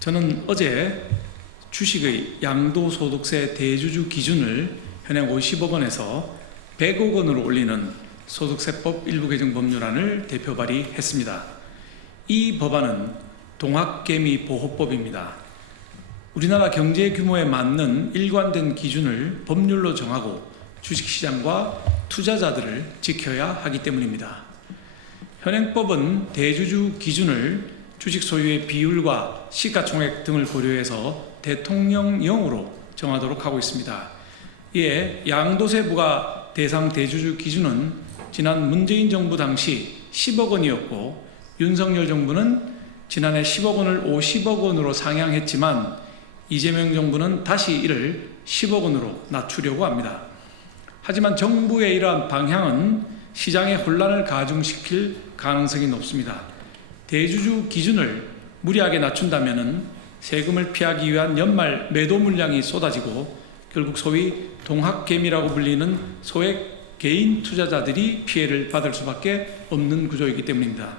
저는 어제 주식의 양도소득세 대주주 기준을 현행 50억 원에서 100억 원으로 올리는 소득세법 일부 개정 법률안을 대표 발의했습니다. 이 법안은 동학개미보호법입니다. 우리나라 경제 규모에 맞는 일관된 기준을 법률로 정하고 주식시장과 투자자들을 지켜야 하기 때문입니다. 현행법은 대주주 기준을 주식 소유의 비율과 시가총액 등을 고려해서 대통령령으로 정하도록 하고 있습니다. 이에 양도세 부과 대상 대주주 기준은 지난 문재인 정부 당시 10억 원이었고 윤석열 정부는 지난해 10억 원을 50억 원으로 상향했지만 이재명 정부는 다시 이를 10억 원으로 낮추려고 합니다. 하지만 정부의 이러한 방향은 시장의 혼란을 가중시킬 가능성이 높습니다. 대주주 기준을 무리하게 낮춘다면 세금을 피하기 위한 연말 매도 물량이 쏟아지고 결국 소위 동학개미라고 불리는 소액 개인 투자자들이 피해를 받을 수밖에 없는 구조이기 때문입니다.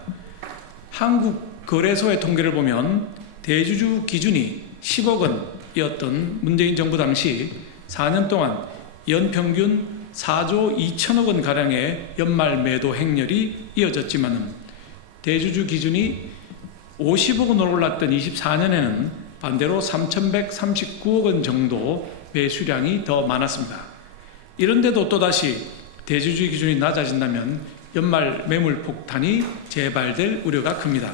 한국거래소의 통계를 보면 대주주 기준이 10억 원이었던 문재인 정부 당시 4년 동안 연평균 4조 2천억 원가량의 연말 매도 행렬이 이어졌지만 대주주 기준이 50억 원으로 올랐던 24년에는 반대로 3,139억 원 정도 매수량이 더 많았습니다. 이런데도 또다시 대주주 기준이 낮아진다면 연말 매물 폭탄이 재발될 우려가 큽니다.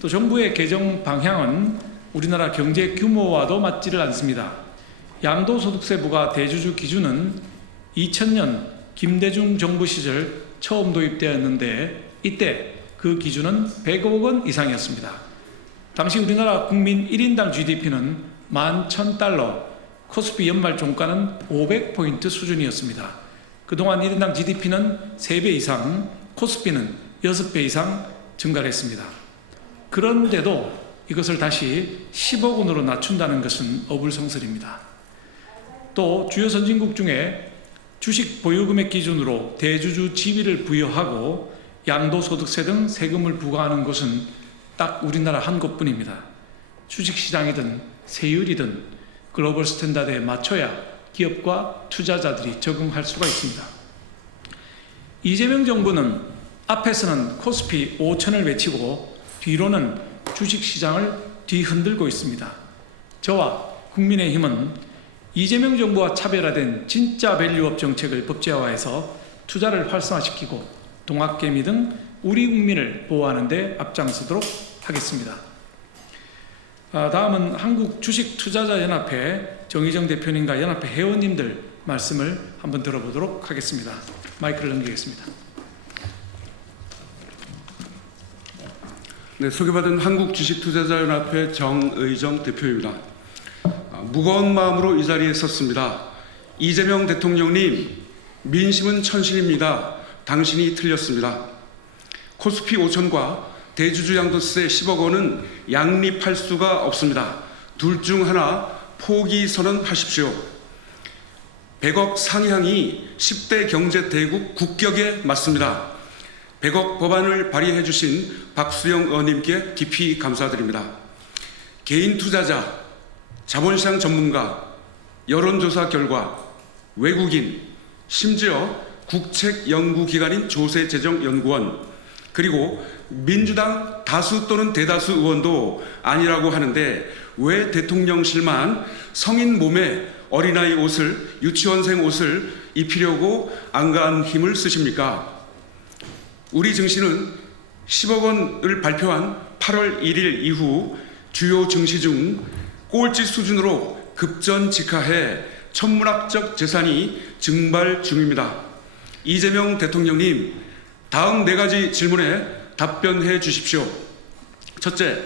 또 정부의 개정 방향은 우리나라 경제 규모와도 맞지를 않습니다. 양도소득세부가 대주주 기준은 2000년 김대중 정부 시절 처음 도입되었는데 이때 그 기준은 100억 원 이상이었습니다. 당시 우리나라 국민 1인당 GDP는 11,000달러, 코스피 연말 종가는 500포인트 수준이었습니다. 그동안 1인당 GDP는 3배 이상, 코스피는 6배 이상 증가를 했습니다. 그런데도 이것을 다시 10억 원으로 낮춘다는 것은 어불성설입니다. 또 주요 선진국 중에 주식 보유금액 기준으로 대주주 지위를 부여하고 양도소득세 등 세금을 부과하는 곳은 딱 우리나라 한 곳뿐입니다. 주식시장이든 세율이든 글로벌 스탠다드에 맞춰야 기업과 투자자들이 적응할 수가 있습니다. 이재명 정부는 앞에서는 코스피 5천을 외치고 뒤로는 주식시장을 뒤흔들고 있습니다. 저와 국민의힘은 이재명 정부와 차별화된 진짜 밸류업 정책을 법제화해서 투자를 활성화시키고 동학개미 등 우리 국민을 보호하는 데 앞장서도록 하겠습니다. 다음은 한국주식투자자연합회 정의정 대표님과 연합회 회원님들 말씀을 한번 들어보도록 하겠습니다. 마이크를 넘기겠습니다. 네, 소개받은 한국주식투자자연합회 정의정 대표입니다. 무거운 마음으로 이 자리에 섰습니다. 이재명 대통령님, 민심은 천신입니다. 당신이 틀렸습니다. 코스피 5천과 대주주 양도세 10억 원은 양립할 수가 없습니다. 둘 중 하나 포기 선언하십시오. 100억 상향이 10대 경제 대국 국격에 맞습니다. 100억 법안을 발의해 주신 박수영 의원님께 깊이 감사드립니다. 개인 투자자, 자본시장 전문가, 여론조사 결과, 외국인, 심지어 국책연구기관인 조세재정연구원, 그리고 민주당 다수 또는 대다수 의원도 아니라고 하는데 왜 대통령실만 성인 몸에 어린아이 옷을, 유치원생 옷을 입히려고 안가한 힘을 쓰십니까? 우리 증시는 10억 원을 발표한 8월 1일 이후 주요 증시 중 꼴찌 수준으로 급전직하해 천문학적 재산이 증발 중입니다. 이재명 대통령님, 다음 4가지 질문에 답변해 주십시오. 첫째,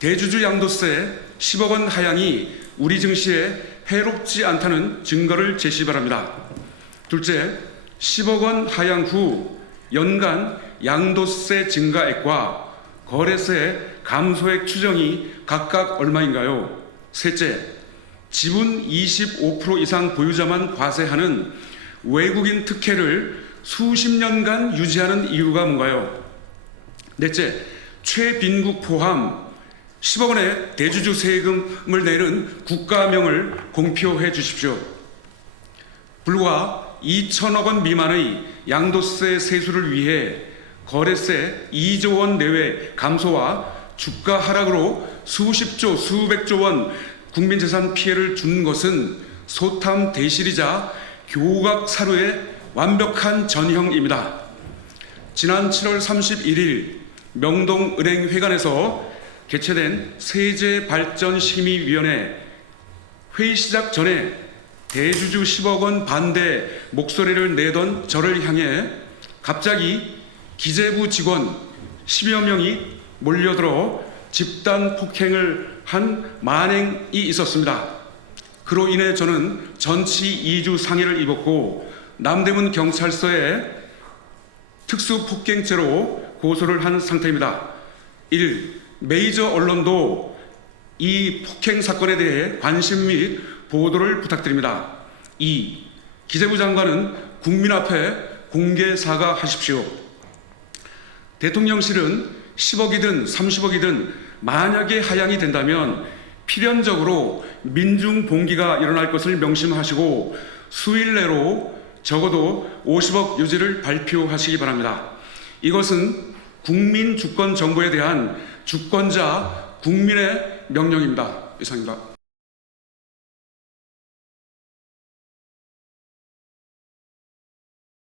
대주주 양도세 10억 원 하향이 우리 증시에 해롭지 않다는 증거를 제시 바랍니다. 둘째, 10억 원 하향 후 연간 양도세 증가액과 거래세 감소액 추정이 각각 얼마인가요? 셋째, 지분 25% 이상 보유자만 과세하는 외국인 특혜를 수십 년간 유지하는 이유가 뭔가요? 넷째, 최빈국 포함 10억 원의 대주주 세금을 내는 국가명을 공표해 주십시오. 불과 2천억 원 미만의 양도세 세수를 위해 거래세 2조 원 내외 감소와 주가 하락으로 수십조, 수백조 원 국민재산 피해를 준 것은 소탐 대실이자 교각 사루의 완벽한 전형입니다. 지난 7월 31일 명동은행회관에서 개최된 세제발전심의위원회 회의 시작 전에 대주주 10억 원 반대 목소리를 내던 저를 향해 갑자기 기재부 직원 10여 명이 몰려들어 집단 폭행을 한 만행이 있었습니다. 그로 인해 저는 전치 2주 상해를 입었고 남대문 경찰서에 특수폭행죄로 고소를 한 상태입니다. 1. 메이저 언론도 이 폭행 사건에 대해 관심 및 보도를 부탁드립니다. 2. 기재부 장관은 국민 앞에 공개 사과하십시오. 대통령실은 10억이든 30억이든 만약에 하향이 된다면 필연적으로 민중 봉기가 일어날 것을 명심하시고 수일 내로 적어도 50억 유지를 발표하시기 바랍니다. 이것은 국민 주권 정보에 대한 주권자 국민의 명령입니다. 이상입니다.